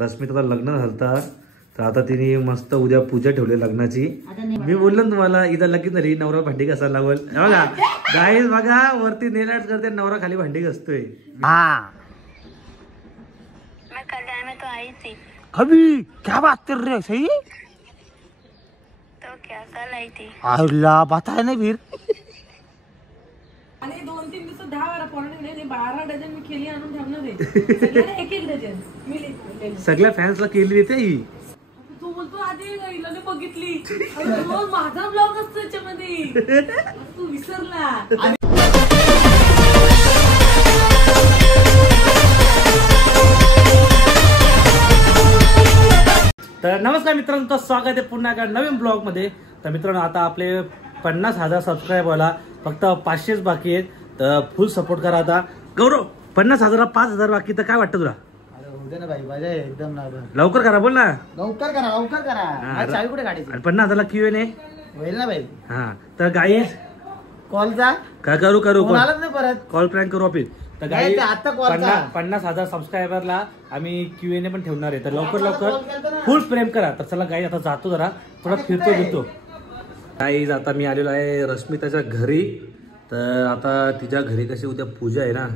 रश्मिताचं लग्न झालं तर आता तिने मस्त उद्या पूजा ठेवली लग्नाची। मी बोललो ना तुम्हाला इथं लगेच तरी नवरा भांडी घासायला लागल बघा गाईस बघा वरती नेल आर्ट करते नवरा खाली भांडी घासतोय। मैं कल्याण में तो आई थी। अभी क्या बात कर रहे हो? सही तो क्या कल आई थी? अल्लाह बताया नहीं फिर। आणि 2-3 दिवस 10 बारा पॉइंट 12 डझन मी केली आणून ठेवणार आहे सगळ्यांना एक डझन मी लिहिले सगळ्या फॅन्सला केली देते ही। तू बोलतो आधी गाईला बघितली रोज माझा ब्लॉग असतो त्याच्यामध्ये तू विसरला। तर नमस्कार मित्रांनो, तर स्वागत आहे पुन्हा एका नवीन ब्लॉग मध्ये। तर मित्रांनो आता आपले 50,000 सबस्क्राईब व्हायला फक्त 500 बाकी आहेत, तर फुल सपोर्ट करा। आता गौरव 50,000 5,000 बाकी, तर काय वाटतं तुला? ना भाई मजा आहे एकदम ना। लवकर करा, बोल ना लवकर करा लवकर करा। चावी कुठे काढायची? 50,000 Q&A होईल ना भाई। हा तर गाईस कॉलचा काय करू आलाच नाही परत, कॉल प्रँक करू आपण। तर नाही, गाईस ते आता कॉलचा 50,000 सबस्क्रायबरला आम्ही Q&A पण ठेवणार आहे, तर लवकर फुल प्रेम करा। तर चला गाईस आता जातो, जरा थोडा फिरतो। गाईस आता मी आलेलो आहे रश्मिताच्या घरी। तर आता तिच्या घरी कशी उद्या पूजा आहे ना,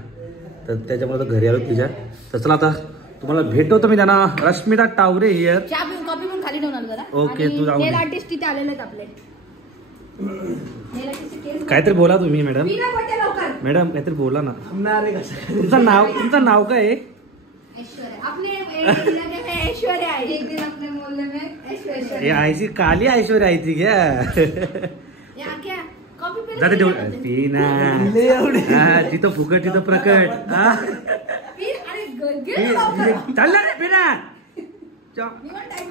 तर त्याच्यामुळे घरी आलो तिच्या। तर चला आता तुम्हाला भेटवतो मी त्यांना। रश्मिता टावरे हियर। चहा पिऊन कॉफी पण खाली ठेवणार जरा। ओके, तू जाऊ दे। नेल आर्टिस्ट तिथे आलेले आहेत आपले। नेल आर्टिस्ट केस काहीतरी बोला तुम्ही मॅडम। बिना बोटे लवकर मॅडम काहीतरी बोला ना। तुमचं नाव काय आहे? ऐश्वर्या। अपने इलाके में ऐश्वर्या है। एक दिन अपने मोहल्ले में ऐश्वर्या। ये ऐसी काली ऐश्वर्या आई थी क्या? यहाँ क्या कॉफी पे जाते ठेव पीना जिथं फुकट तिथं प्रकट। फिर अरे गे लवकर। चालला रे पिना।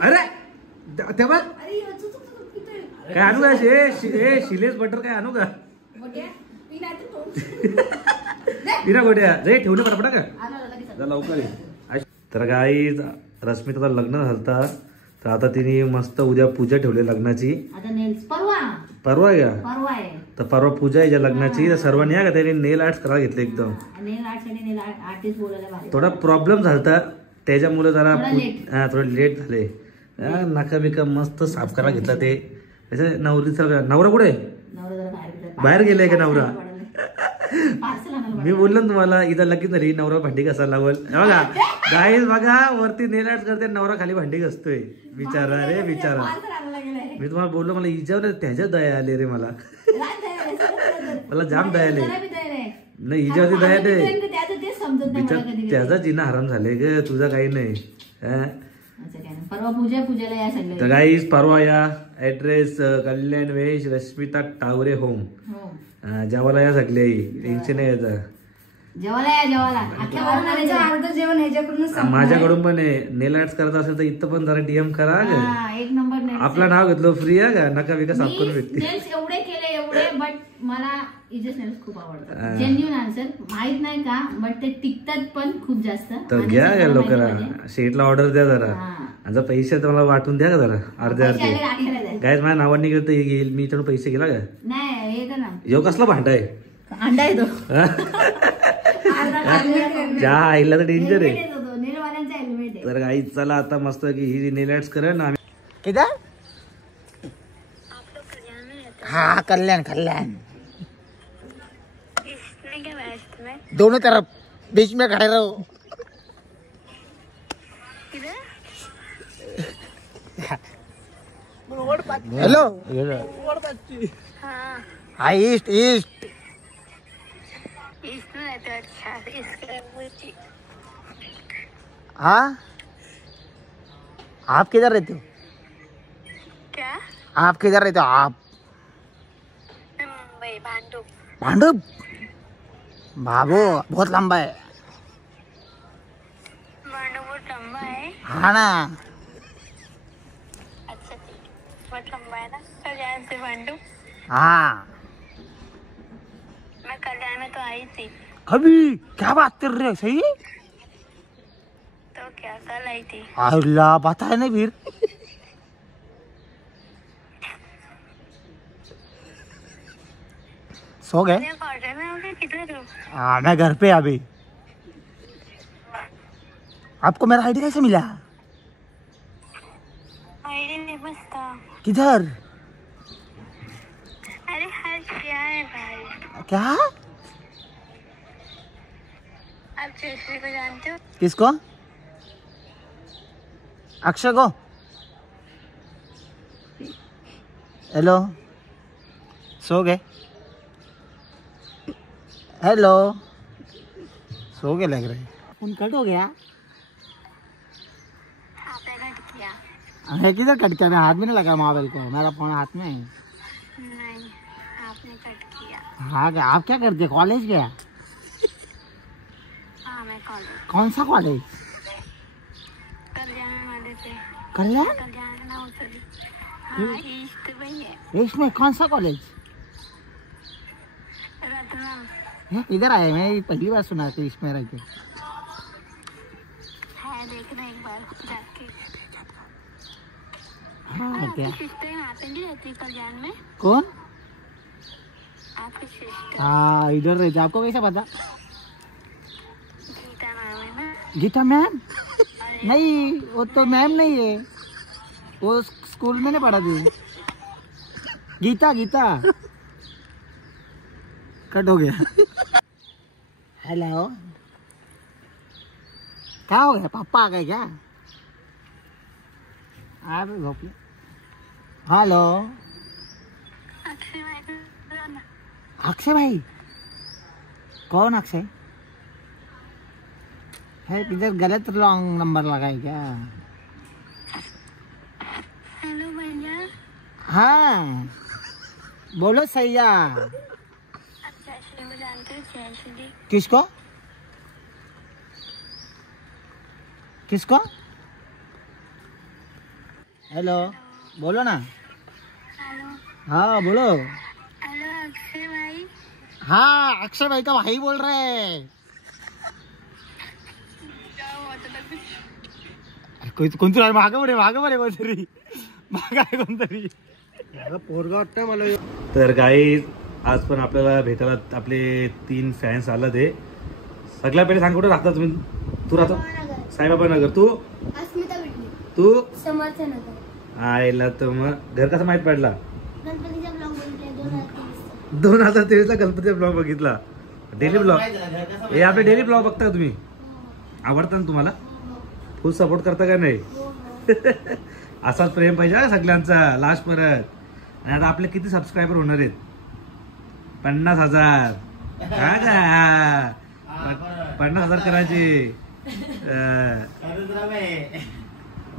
अरे तेव्हा अरे काय आणू का? शिलेस बटर काय आणू का? बोट्या पिना तो पिना गोट्या जे ठेवले पटापटा का? आला लगेच। जा लवकर ये। तर गाईज रश्मिताचं लग्न झालं तर आता तिने मस्त उद्या पूजा ठेवली लग्नाची। आता नेल्स परवा आहे का? परवा आहे। तर परवा पूजा आहे ज्या लग्नाची, तर सर्वांनी या का त्याने नेल आर्ट करायला घेतलं एकदम। नेल आर्ट आणि नेल आर्टिस्ट बोलायला भारी। थोडा प्रॉब्लेम झालता त्याच्यामुळे जरा थोडं लेट झाले। नका बिका मस्त साफ करायला घेतला ते। त्याच्या नवरीचा नवरा कुठे? नवरा जरा बाहेर गेलाय का नवरा? पार्सल आणायला मी बोललो ना तुम्हाला इथं लगेच तरी नवरा भांडी घासायला लागल बघा गाईस बघा वरती नेल आर्ट करते नवरा खाली भांडी घासतोय। बिचारा रे बिचारा। पार्सल आणायला गेलाय। मी तुम्हाला बोललो मला हिच्यावर त्याच्या दया आली रे मला जाम दया आली। नाही हिच्यावरती दया नाही, त्याचा जिना हराम झाले ग, तुझा काही नाही। परवा पूजेला या सगळे। तर गाईस परवा या। ऍड्रेस कल्याण वेश रश्मिता टावरे होम। जेवायला या सगळे, टेन्शन नाही यायचं। माझ्याकडून पण आहे। नेल आर्ट्स करत असेल तर इथं पण जरा DM करा ग। एक नंबर आपलं नाव घेतलं फ्री आहे का? नका विका साफ करून भेटते। एवढे केले एवढे, बट मला इजेस नेल्स खूप आवडतात। जेन्युइन आन्सर माहित नाही का, बट ते टिकतात पण खूप जास्त। तर घ्या लोकांना, शेटला ऑर्डर द्या जरा। आणि पैसे तर मला वाटून द्या का जरा अर्धे। गायस माझ्या नावाने गेलं तर येईल, मी इथून पैसे गेला का? नाही येतं ना। येऊ कसला भांडा आहे? अंडा येतो चहा आईला तर डेंजर आहे। नेलवाल्यांचा हेल्मेट आहे। तर गाईस चला आता मस्त की ही नेल आर्ट्स करेन आम्ही। किधर? हाँ कल्याण इसने क्या वेस्ट में दोनों तरफ बीच में खड़े रहो। हेलो हाँ हाँ ईस्ट इसमें रहते हो। अच्छा इसका मुझे हाँ आप किधर रहते हो? क्या? आप किधर रहते हो? आप मुंबई भांडुप। भांडुप बाबू बहुत लंबा है। भांडुप बहुत लंबा है। हाँ ना। अच्छा ठीक, बहुत लंबा है ना कल्याण से भांडुप। हाँ मैं कल्याण में तो आई थी। अभी क्या बात कर रहे हो? सही तो क्या कल आई थी? अल्लाह बताया नहीं फिर। सो गए? क्वार्टर में होगे किधर हो? मैं घर पे अभी। आपको मेरा आईडी कैसे मिला? मस्त। किधर? अरे हर्ष क्या है भाई? क्या? आप जयश्री को जानते हो? किसको? अक्षय को? हेलो, सो गए? हेलो, सो गए लग रहे। फोन कट हो गया। आपने कट किया? मैं किधर कट किया? मैं हाथ में नहीं लगा मोबाइल को, मेरा फोन हाथ में है। नहीं, आपने कट किया। हाँ क्या? आप क्या करते? कॉलेज गया? हाँ मैं कॉलेज। कौन सा कॉलेज? कल्याण वाले से। कल्याण? कल्याण ना उतरी। हाँ ईस्ट वही है। इसमें कौन सा कॉलेज? रत्नम। इधर आए, मैं पहली बार सुना था इसमें रह के। है देखना एक बार जाके। हाँ क्या? आपकी सिस्टर यहाँ पे नहीं रहती कल्याण में? कौन? आपकी सिस्टर हाँ इधर रहते। आपको कैसे पता? गीता नाम है ना? गीता मैम? नहीं, वो तो मैम नहीं है, वो स्कूल में नहीं पढ़ा थी। गीता गीता कट हो गया। हेलो, क्या हो गया? पापा आ गए क्या? अरे धोपले। हेलो, अक्षय भाई को ना। अक्षय भाई? कौन अक्षय है? इधर गलत रॉन्ग नंबर लगाए क्या? हेलो भैया। हाँ बोलो सैया। आप जयश्री को जानते हो? जयश्री। किसको? किसको? हेलो, बोलो ना। हेलो। हाँ बोलो। हेलो अक्षय भाई। हाँ अक्षय भाई का भाई बोल रहे हैं। कोणतरी आहे मागे कोणतरी कोणतरी पोरगा वाटतं मला। तर गाई आज पण आपल्याला भेटायला आपले 3 फॅन्स आला ते सगळ्या पहिले सांग कुठे राहता तुम्ही? तू राहतो साईबाबा नगर, तू अस्मिता बिल्डिंग, तू समर्थ नगर। आयला तर मग घर कसा माहित पडला? गणपतीचा ब्लॉग बघितला 2023 चा गणपती ब्लॉग बघितला। डेली ब्लॉग हे आपले डेली ब्लॉग बघता तुम्ही? आवडतं ना तुम्हाला? फुल सपोर्ट करता का नाही? असाच प्रेम पाहिजे हा सगळ्यांचा लास्ट परत। आणि आता आपले किती सबस्क्रायबर होणार आहेत? 50,000। हा का? 50,000 करायचे।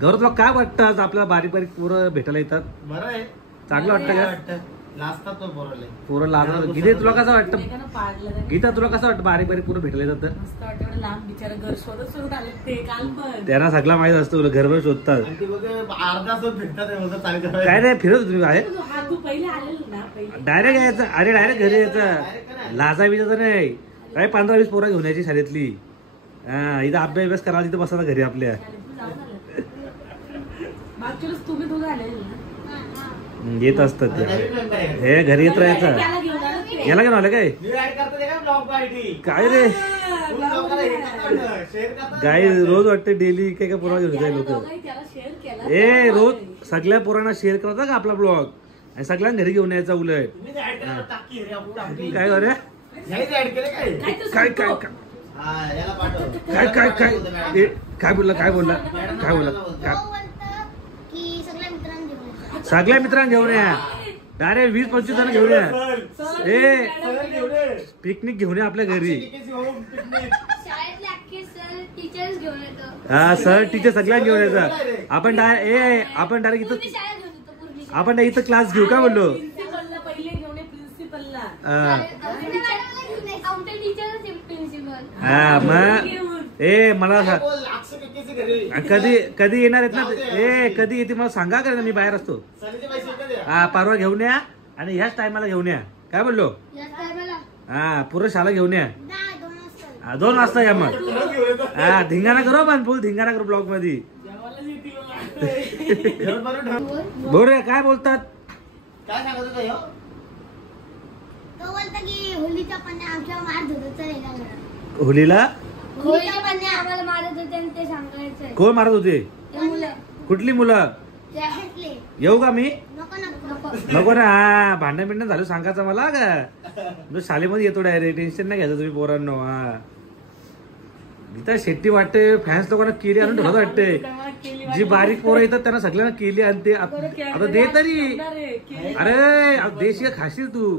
गौरव तुला काय वाटतं? आपल्याला बारीक बारीक पोरं भेटायला येतात, बरं आहे, चांगलं वाटतं का? लाजतात तो पोरले पोरं लागणार? गीता तुला कसं वाटतं? नाही का ना पाडलं. गीता तुला कसं वाटतं बारीक बारीक पोरं भेटायला येतात तर? मस्त वाटतं एवढं लांब बिचारा घर शोधत आले ते काल पण. त्यांना सगळं माहित असतं, घरभर शोधतात। अर्धा तास भेटतात काय नाही फिरत तुम्ही बाहेर? हा तू पहिले आलेला ना पहिले. डायरेक्ट यायचं? अरे डायरेक्ट घरी यायचं, लाजा बिजाचं नाही। काय 15-20 पोरं घेऊन यायची शाळेतली। हा इथं अभ्यास करायला तिथं बसा घरी आपल्या। मागच्या वेळेस तुम्ही दोघं आलेले ना. येत असतात ते, हे घरी येत राहायचं। त्याला घेऊन आलं ते. याला घेऊन आलं काय? काय रे गाई रोज वाटतं डेली काय काय पोराला घेऊन जाईल लोक। दोघंही त्याला शेअर केला. ए रोज सगळ्या पोरांना शेअर करता का आपला ब्लॉग? आणि सगळ्यांना घरी घेऊन यायचा उलट। काय करे काय तू काय सांगतो? काय काय काय काय ए, काय बोलला काय बोलला काय बोलला काय? की सगळ्या मित्रांना घेऊन सगळ्या मित्रांना घेऊन या, डायरेक्ट 20-25 जण घेऊन या। ए पिकनिक घेऊन या आपल्या घरी। शाळेतले अख्खे सर टीचर्स घेऊन येतो। हा सर टीचर सगळ्यांना घेऊन यायचं। आपण डायरेक्ट इथं शाळेत घेऊन येतो पूर्ण। आपण इथं क्लास घेऊ का बोललो? प्रिन्सिपलला पहिले घेऊन ये प्रिन्सिपलला. आमच्या टीचरच प्रिन्सिपल। हा मग ए मला कधी येणार आहेत ना? ए कधी येते मला सांगा का? मी बाहेर असतो। हा परवा घेऊन या आणि ह्याच टायमाला घेऊन या। काय बोललो? हा पूर्ण शाळा घेऊन या। 2 वाजता या मग। हा धिंगाणा करू, पण फुल धिंगाणा करू ब्लॉग मध्ये। बोल रे काय बोलतात? काय सांगत होता ह्यो? तो बोलता की होलीचा पन्ने आमच्या मारत होतो चल होलीला होलीचा पन्ने आम्हाला मारत होते आणि ते सांगायचं कोण मारत होते? मुलं कुठली मुलं? जॅकेटले येऊ का मी? नको नको नको ना, भांडण बिंडण झालं सांगायचं मला का? शाळेमध्ये येतो डायरेक्ट, टेन्शन नाही घ्यायचं तुम्ही पोरांनो. हा इथं शेट्टी वाटते, फॅन्स लोकांना केली आणून ठेवत वाटते. जी बारीक पोरं येतात त्यांना सगळ्यांना केली आणि ते आता दे तरी. अरे देश का खाशील तू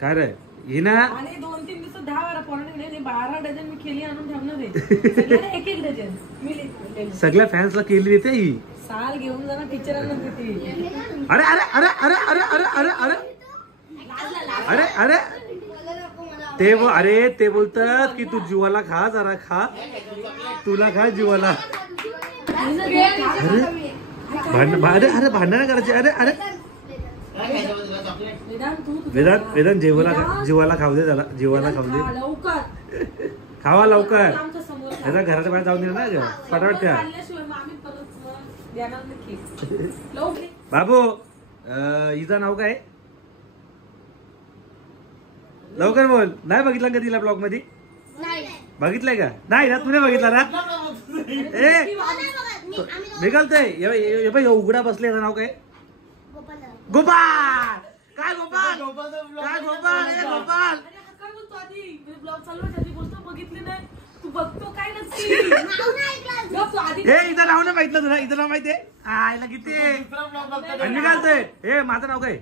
काय रे ही ना. आणि 2-3 दिवसात 10-12 पोरांनी 12 डझन मी केली आणून ठेवणार आहे. सगळ्यांना 1-1 डझन मी सगळ्या फॅन्सला केली देते ही. साल घेऊन जाणार टीचरांना देते. अरे अरे अरे अरे अरे अरे अरे अरे अरे अरे ते बोलतात की तू जीवाला खा, जरा खा, तुला खा जीवाला. अरे अरे भांडण करायचे. अरे अरे वेदांत जीवाला खाऊ दे, त्याला जीवाला खाऊ दे. लवकर खावा लवकर. आमच्या समोर त्याचा घराच्या बाहेर जाऊन दिलं ना फटाफट त्या. खाल्ल्याशिवाय मग आम्ही परत देणार नाही. लवकर बाबू हिचं नाव काय? लवकर बोल. नाही बघितलं का तिला ब्लॉग मध्ये? बघितलंय का? नाही ना, तुने बघितला ना? ए निघालतोय उघडा बसले. नाव काय? गोपाल. काय गोपाल? काय गोपाल? ए गोपाल काय बोलतो आधी ब्लॉग चालू आहे, बोलतो बघितली नाही तू, बघतो काय नसती. हे इथं नाव नाही माहितलं तुला? इथं नाव माहितीये? आयला किती निघालतोय. हे माझं नाव काय?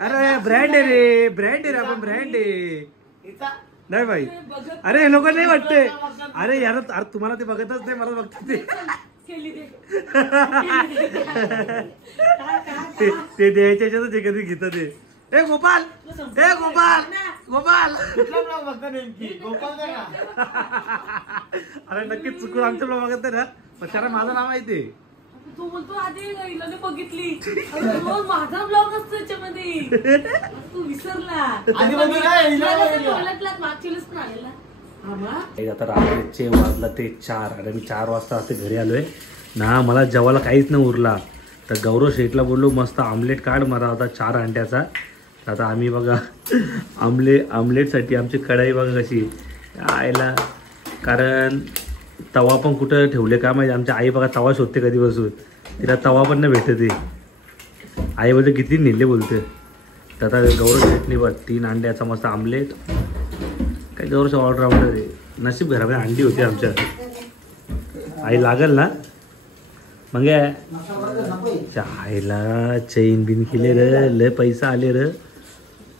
अरे ब्रँड आहे रे, ब्रँड आहे रे, आपण ब्रँड आहे. नाही भाई. अरे हे लोक नाही वाटते. अरे यार अरे तुम्हाला ते बघतच नाही, मला बघतात ते द्यायच्या ते कधी घेतात ते. ए गोपाल, ए गोपाल, गोपाल. अरे नक्कीच चुकून आमच्या बघत नाही ना, पण त्याला माझं नाव माहिती. तू बोलतो आधी इलाने बघितली, रोज माझा ब्लॉग असतो त्याच्यामध्ये, तू विसरला. मागच्यावेळेस पण आलेला. आता रात्रीचे वाजला ते 4 आणि मी 4 वाजता असते घरी आलोय ना. मला जेवायला काहीच नाही उरला, तर गौरव शेठला बोललो मस्त आमलेट काढ मला आता 4 अंड्याचा. आता आम्ही बघा आमलेटसाठी आमची कढाई बघा कशी आयला, कारण तवा पण कुठं ठेवले का माहिती. आमच्या आई बघा तवा शोधते कधी बसून, तिला तवा पण नाही भेटते. आई बोलते किती नेले बोलते. तर आता गौरव शेठनी बघ 3 अंड्याचा मस्त आमलेट. काय गौरव ऑलराऊंडर आहे. नशीब घरामध्ये अंडी होती आमच्या. आई लागल ना मग आईला चैन बिन केले रे, लय पैसा आले रे.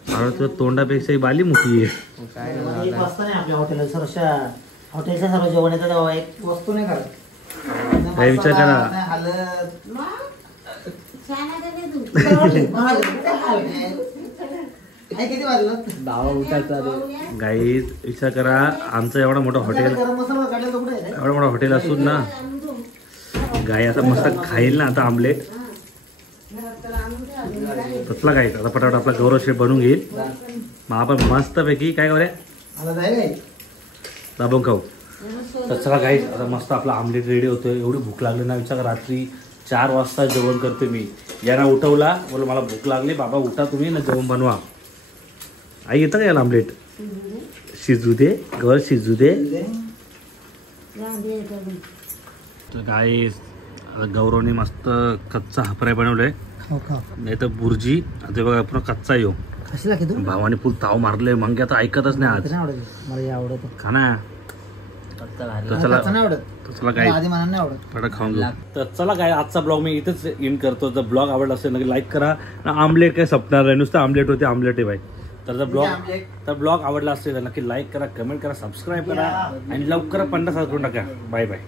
अरे तुझ्या तोंडापेक्षा ही बाली मोठी आहे. आपल्या हॉटेलच्या सर्व जेवणाचा एक वस्तू नाही करत. काय विचार करा. किती वाजलं? गाईज विचार करा, आमचं एवढा मोठा हॉटेल असून ना गाई आता मस्त खाईल ना आता आमलेट तसला काय. आता पटापट आपला गौरव शेठ बनवून घेईल, मग आपण मस्तपैकी काय करूया दाबून खाऊ. तर चला गाईज आता मस्त आपला आमलेट रेडी होतोय. एवढी भूक लागली ना विचार, रात्री 4 वाजता जेवण करते मी. यांना उठवला, बोल मला भूक लागली, बाबा उठा तुम्ही ना जेवण बनवा. आई येतं का याला आमलेट? शिजू दे गौरव, शिजू दे. तर गाईज गौरवने मस्त कच्चा हापराय बनवलंय, नाही तर बुर्जी. आता बघा पूर्ण कच्चा येऊ. भावाने फुल ताव मारले, मग आता ऐकतच नाही आज. खा ना. चला काय खाऊन घेऊ. तर चला काय आजचा ब्लॉग मी इथेच एंड करतो. जर ब्लॉग आवडला असेल नक्की लाईक करा. आमलेट काय सपणार आहे, नुसतं आमलेट होते, आमलेट आहे भाई. तर ब्लॉग आवडला असेल तर नक्की लाईक करा, कमेंट करा, सबस्क्राईब करा आणि लवकर 50,000 करून टाका. Bye bye.